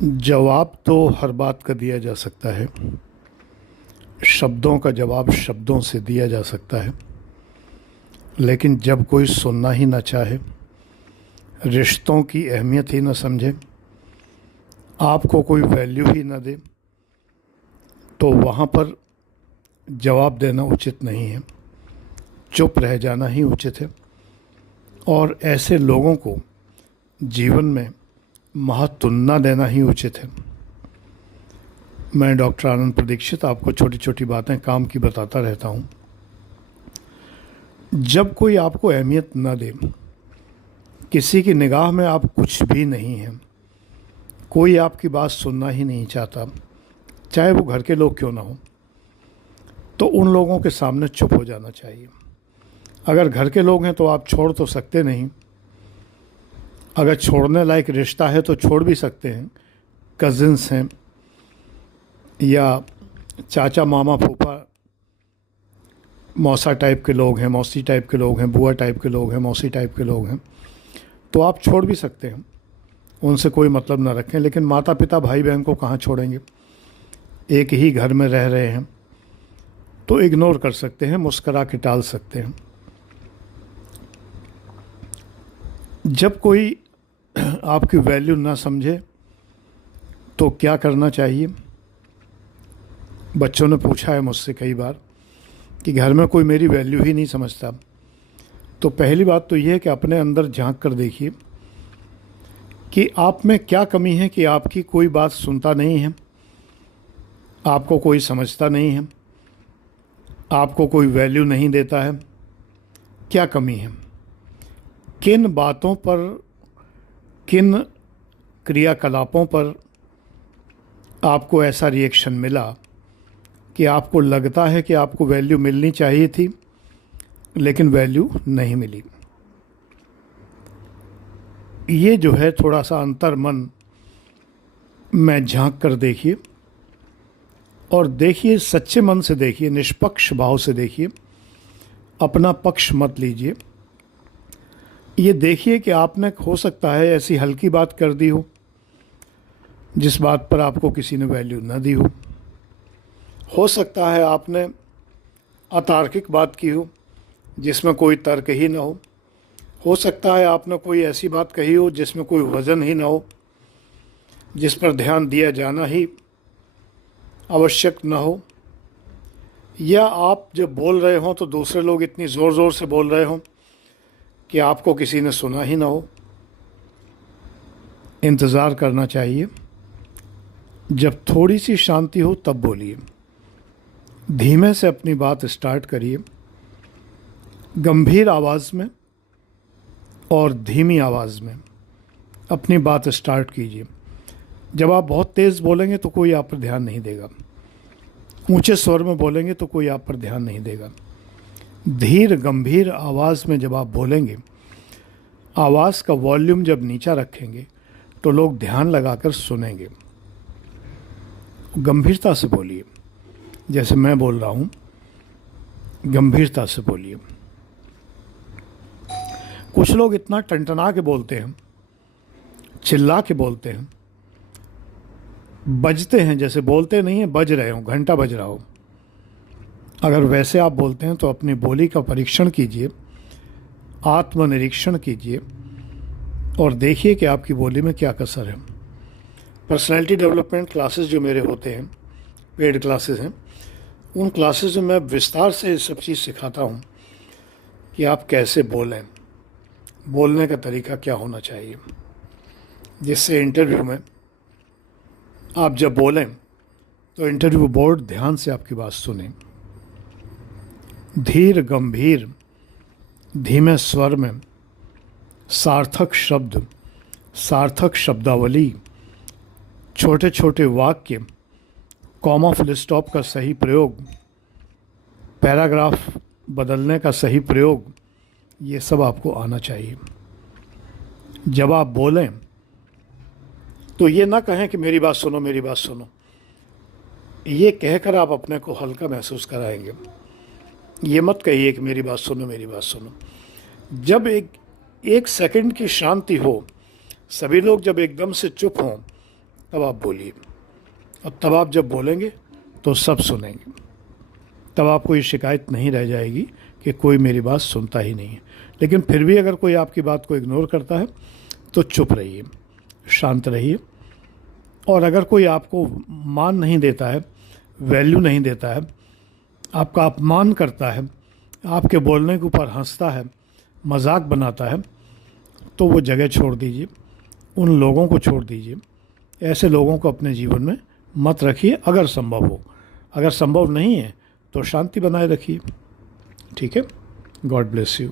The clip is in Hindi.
जवाब तो हर बात का दिया जा सकता है। शब्दों का जवाब शब्दों से दिया जा सकता है, लेकिन जब कोई सुनना ही ना चाहे, रिश्तों की अहमियत ही ना समझे, आपको कोई वैल्यू ही ना दे, तो वहाँ पर जवाब देना उचित नहीं है। चुप रह जाना ही उचित है और ऐसे लोगों को जीवन में महत्व न देना ही उचित है। मैं डॉक्टर आनंद प्रदीक्षित आपको छोटी छोटी बातें काम की बताता रहता हूँ। जब कोई आपको अहमियत न दे, किसी की निगाह में आप कुछ भी नहीं हैं, कोई आपकी बात सुनना ही नहीं चाहता, चाहे वो घर के लोग क्यों ना हो, तो उन लोगों के सामने चुप हो जाना चाहिए। अगर घर के लोग हैं तो आप छोड़ तो सकते नहीं, अगर छोड़ने लायक रिश्ता है तो छोड़ भी सकते हैं। कज़िन्स हैं या चाचा मामा फूफा मौसा टाइप के लोग हैं, मौसी टाइप के लोग हैं, बुआ टाइप के लोग हैं, मौसी टाइप के लोग हैं, तो आप छोड़ भी सकते हैं, उनसे कोई मतलब ना रखें। लेकिन माता पिता भाई बहन को कहाँ छोड़ेंगे? एक ही घर में रह रहे हैं तो इग्नोर कर सकते हैं, मुस्करा के टाल सकते हैं। जब कोई आपकी वैल्यू ना समझे तो क्या करना चाहिए? बच्चों ने पूछा है मुझसे कई बार कि घर में कोई मेरी वैल्यू ही नहीं समझता। तो पहली बात तो ये है कि अपने अंदर झांक कर देखिए कि आप में क्या कमी है कि आपकी कोई बात सुनता नहीं है, आपको कोई समझता नहीं है, आपको कोई वैल्यू नहीं देता है। क्या कमी है? किन बातों पर, किन क्रियाकलापों पर आपको ऐसा रिएक्शन मिला कि आपको लगता है कि आपको वैल्यू मिलनी चाहिए थी लेकिन वैल्यू नहीं मिली? ये जो है थोड़ा सा अंतर मन में झांक कर देखिए और देखिए, सच्चे मन से देखिए, निष्पक्ष भाव से देखिए, अपना पक्ष मत लीजिए। ये देखिए कि आपने हो सकता है ऐसी हल्की बात कर दी हो जिस बात पर आपको किसी ने वैल्यू न दी हो सकता है आपने अतार्किक बात की हो जिसमें कोई तर्क ही ना हो सकता है आपने कोई ऐसी बात कही हो जिसमें कोई वज़न ही ना हो, जिस पर ध्यान दिया जाना ही आवश्यक न हो, या आप जब बोल रहे हों तो दूसरे लोग इतनी ज़ोर ज़ोर से बोल रहे हों कि आपको किसी ने सुना ही ना हो। इंतज़ार करना चाहिए, जब थोड़ी सी शांति हो तब बोलिए। धीमे से अपनी बात स्टार्ट करिए, गंभीर आवाज़ में और धीमी आवाज़ में अपनी बात स्टार्ट कीजिए। जब आप बहुत तेज़ बोलेंगे तो कोई आप पर ध्यान नहीं देगा, ऊंचे स्वर में बोलेंगे तो कोई आप पर ध्यान नहीं देगा। धीर गंभीर आवाज़ में जब आप बोलेंगे, आवाज़ का वॉल्यूम जब नीचा रखेंगे तो लोग ध्यान लगाकर सुनेंगे। गंभीरता से बोलिए, जैसे मैं बोल रहा हूँ, गंभीरता से बोलिए। कुछ लोग इतना टनटना के बोलते हैं, चिल्ला के बोलते हैं, बजते हैं, जैसे बोलते नहीं हैं, बज रहे हो, घंटा बज रहा हो। अगर वैसे आप बोलते हैं तो अपनी बोली का परीक्षण कीजिए, आत्मनिरीक्षण कीजिए और देखिए कि आपकी बोली में क्या कसर है। पर्सनैलिटी डेवलपमेंट क्लासेस जो मेरे होते हैं, पेड क्लासेस हैं, उन क्लासेस में मैं विस्तार से सब चीज़ सिखाता हूँ कि आप कैसे बोलें, बोलने का तरीका क्या होना चाहिए, जिससे इंटरव्यू में आप जब बोलें तो इंटरव्यू बोर्ड ध्यान से आपकी बात सुने। धीर गंभीर धीमे स्वर में सार्थक शब्द, सार्थक शब्दावली, छोटे छोटे वाक्य, कॉमा फुल स्टॉप का सही प्रयोग, पैराग्राफ बदलने का सही प्रयोग, ये सब आपको आना चाहिए। जब आप बोलें तो ये ना कहें कि मेरी बात सुनो, मेरी बात सुनो। ये कहकर आप अपने को हल्का महसूस कराएंगे। ये मत कहिए कि मेरी बात सुनो, मेरी बात सुनो। जब एक सेकंड की शांति हो, सभी लोग जब एकदम से चुप हों, तब आप बोलिए, और तब आप जब बोलेंगे तो सब सुनेंगे। तब आपको ये शिकायत नहीं रह जाएगी कि कोई मेरी बात सुनता ही नहीं है। लेकिन फिर भी अगर कोई आपकी बात को इग्नोर करता है तो चुप रहिए, शांत रहिए। और अगर कोई आपको मान नहीं देता है, वैल्यू नहीं देता है, आपका अपमान करता है, आपके बोलने के ऊपर हंसता है, मजाक बनाता है, तो वो जगह छोड़ दीजिए, उन लोगों को छोड़ दीजिए। ऐसे लोगों को अपने जीवन में मत रखिए अगर संभव हो। अगर संभव नहीं है तो शांति बनाए रखिए। ठीक है। God bless you.